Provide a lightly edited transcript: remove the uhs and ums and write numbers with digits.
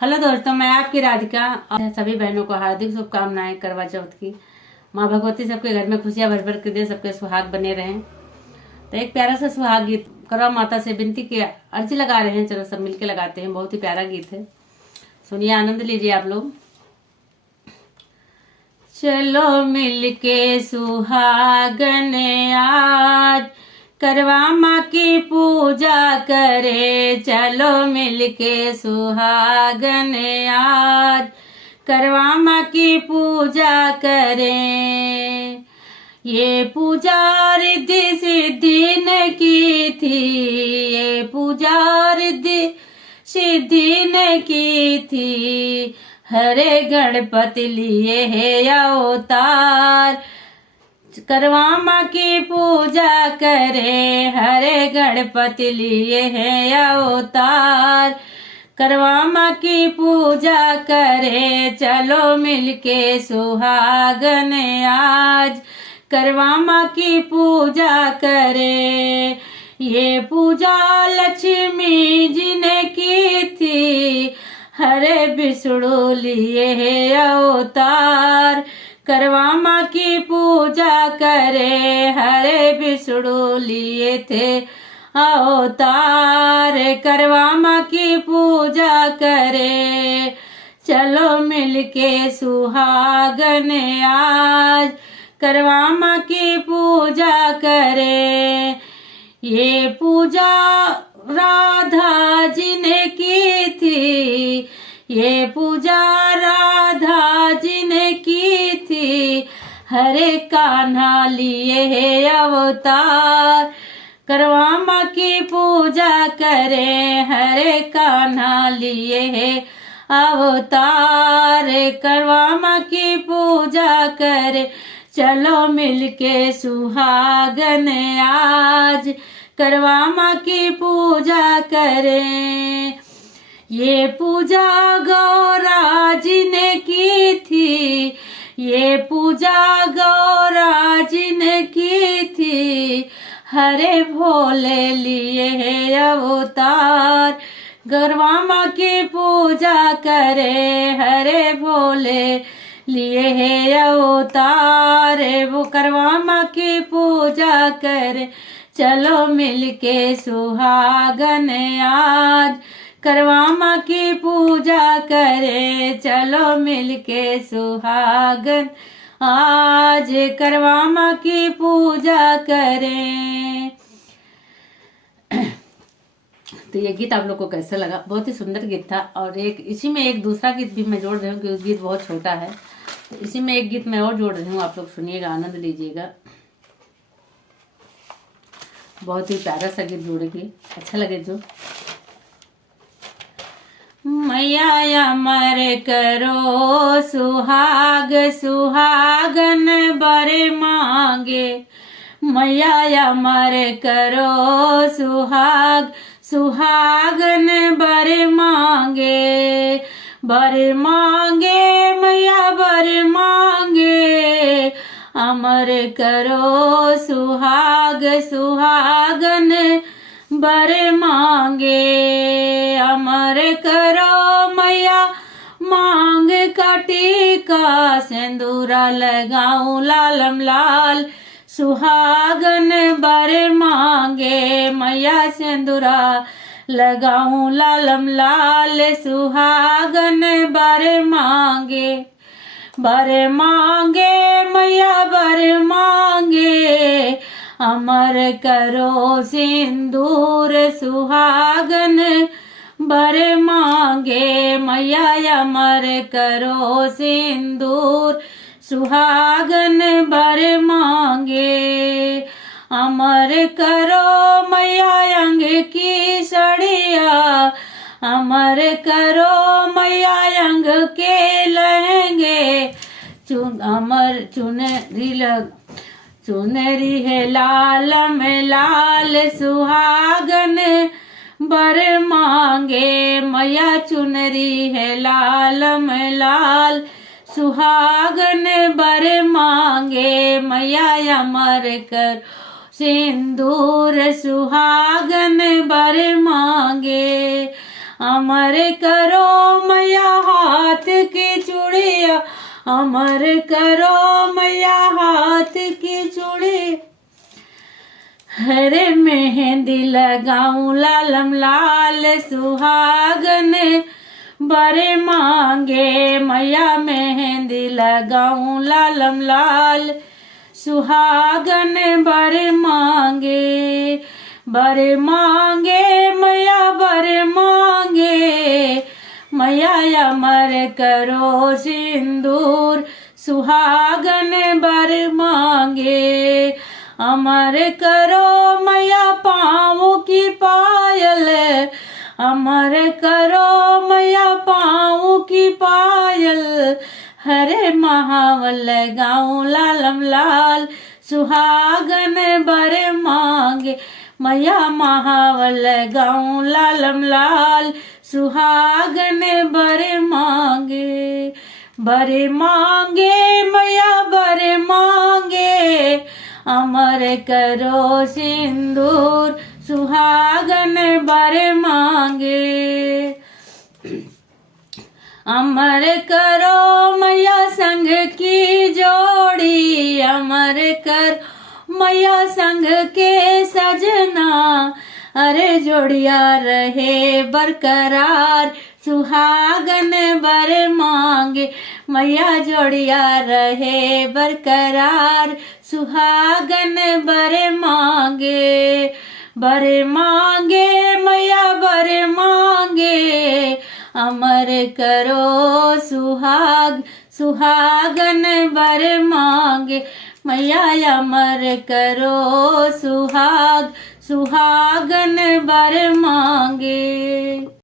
Hello दोस्तों, मैं आपकी राधिका और सभी बहनों को हार्दिक शुभकामनाएं करवा चौथ की। माँ भगवती सबके घर में खुशियां भर भर के दे, सबके सुहाग बने रहें। तो एक प्यारा सा सुहाग गीत करवा माता से विनती की अर्जी लगा रहे हैं। चलो सब मिलके लगाते हैं। बहुत ही प्यारा गीत है, सुनिए, आनंद लीजिए आप लोग। चलो मिलके सुहागन आज करवा माँ की पूजा करे। चलो मिलके सुहागन आज करवा माँ की पूजा करें। ये पूजा रिद्धि सिद्धि ने की थी, ये पूजा रिद्धि सिद्धि ने की थी। हरे गणपति लिए है अवतार, करवा माँ की पूजा करे। हरे गणपति लिए है अवतार, करवा माँ की पूजा करे। चलो मिलके सुहागन आज करवा माँ की पूजा करे। ये पूजा लक्ष्मी जी ने की थी, हरे विष्णु लिए है अवतार, करवा माँ की पूजा करे। हरे विष्णु लिए थे अवतार, करवा माँ की पूजा करे। चलो मिलके सुहागन आज करवा माँ की पूजा करे। ये पूजा राधा जी ने की थी, ये पूजा राधा जी ने की थी। हरे कान्हा लिए है अवतार, करवा माँ की पूजा करे। हरे कान्हा लिए है अवतार, करवा माँ की पूजा करे। चलो मिलके सुहागन आज करवा माँ की पूजा करें। ये पूजा गौरा जी ने की थी, ये पूजा गौरा जी ने की थी। हरे भोले लिए है अवतार, करवा माँ की पूजा करे। हरे भोले लिए है अवतार, वो करवा माँ की पूजा करे। चलो मिलके सुहागन आज करवा माँ की पूजा करे। चलो मिलके सुहागन आज करवा माँ की पूजा करें। तो ये गीत आप लोग को कैसा लगा? बहुत ही सुंदर गीत था। और एक इसी में एक दूसरा गीत भी मैं जोड़ रही हूँ क्योंकि गीत बहुत छोटा है। तो इसी में एक गीत मैं और जोड़ रही हूँ, आप लोग सुनिएगा, आनंद लीजिएगा। बहुत ही प्यारा सा गीत जोड़ेगी, अच्छा लगे जो। मैया अमर करो सुहाग, सुहागन बर मांगे। मैया अमर करो सुहाग, सुहागन बर मांगे। बर मांगे मैया बर मांगे, अमर करो सुहाग, सुहागन बर मांगे। अमर करो मैया मांग का टीका, सिंदूरा लगाऊं लालम लाल, सुहागन बर मांगे। मैया सिंदूरा लगाऊं लालम लाल, सुहागन बर मांगे। बर मांगे मैया बर मांगे, अमर करो सिंदूर, सुहागन बर मांगे। मैया अमर करो सिंदूर, सुहागन बर मांगे। अमर करो मैया अंग की सड़िया, अमर करो मैया अंग के लहंगे। अमर चुनरी चुनरी है लाल में लाल, सुहागन बर मांगे। मैया चुनरी है लाल में लाल, सुहागन बर मांगे। मैया अमर कर सिंदूर, सुहागन बर मांगे। अमर करो मैया हाथ की चूड़िया, अमर करो मैया हाथ की चूड़ी। हरे मेहंदी लगाऊं लालम लाल सुहागन बरे मांगे, मैया मेहंदी लगाऊं लालम लाल सुहागन बरे मांगे। बरे मांगे मैया बरे मांगे, मैया अमर करो सिंदूर सुहागन बर मांगे। अमर करो मैया पाँव की पायल, अमर करो मैया पाँव की पायल। हरे महावल गाऊं लालम लाल सुहागन बर मांगे, मैया महावल गाऊं लालम लाल सुहागन बर मांगे। बर मांगे मैया बर मांगे, अमर करो सिंदूर सुहागन बर मांगे। अमर करो मैया संग की जोड़ी, अमर कर मैया संग के सजना। अरे जोड़िया रहे बरकरार सुहागन बर मांगे, मैया जोड़िया रहे बरकरार सुहागन बर मांगे। बर मांगे मैया बर मांगे, अमर करो सुहाग सुहागन बर मांगे, मैया अमर करो सुहाग सुहागन बर मांगे।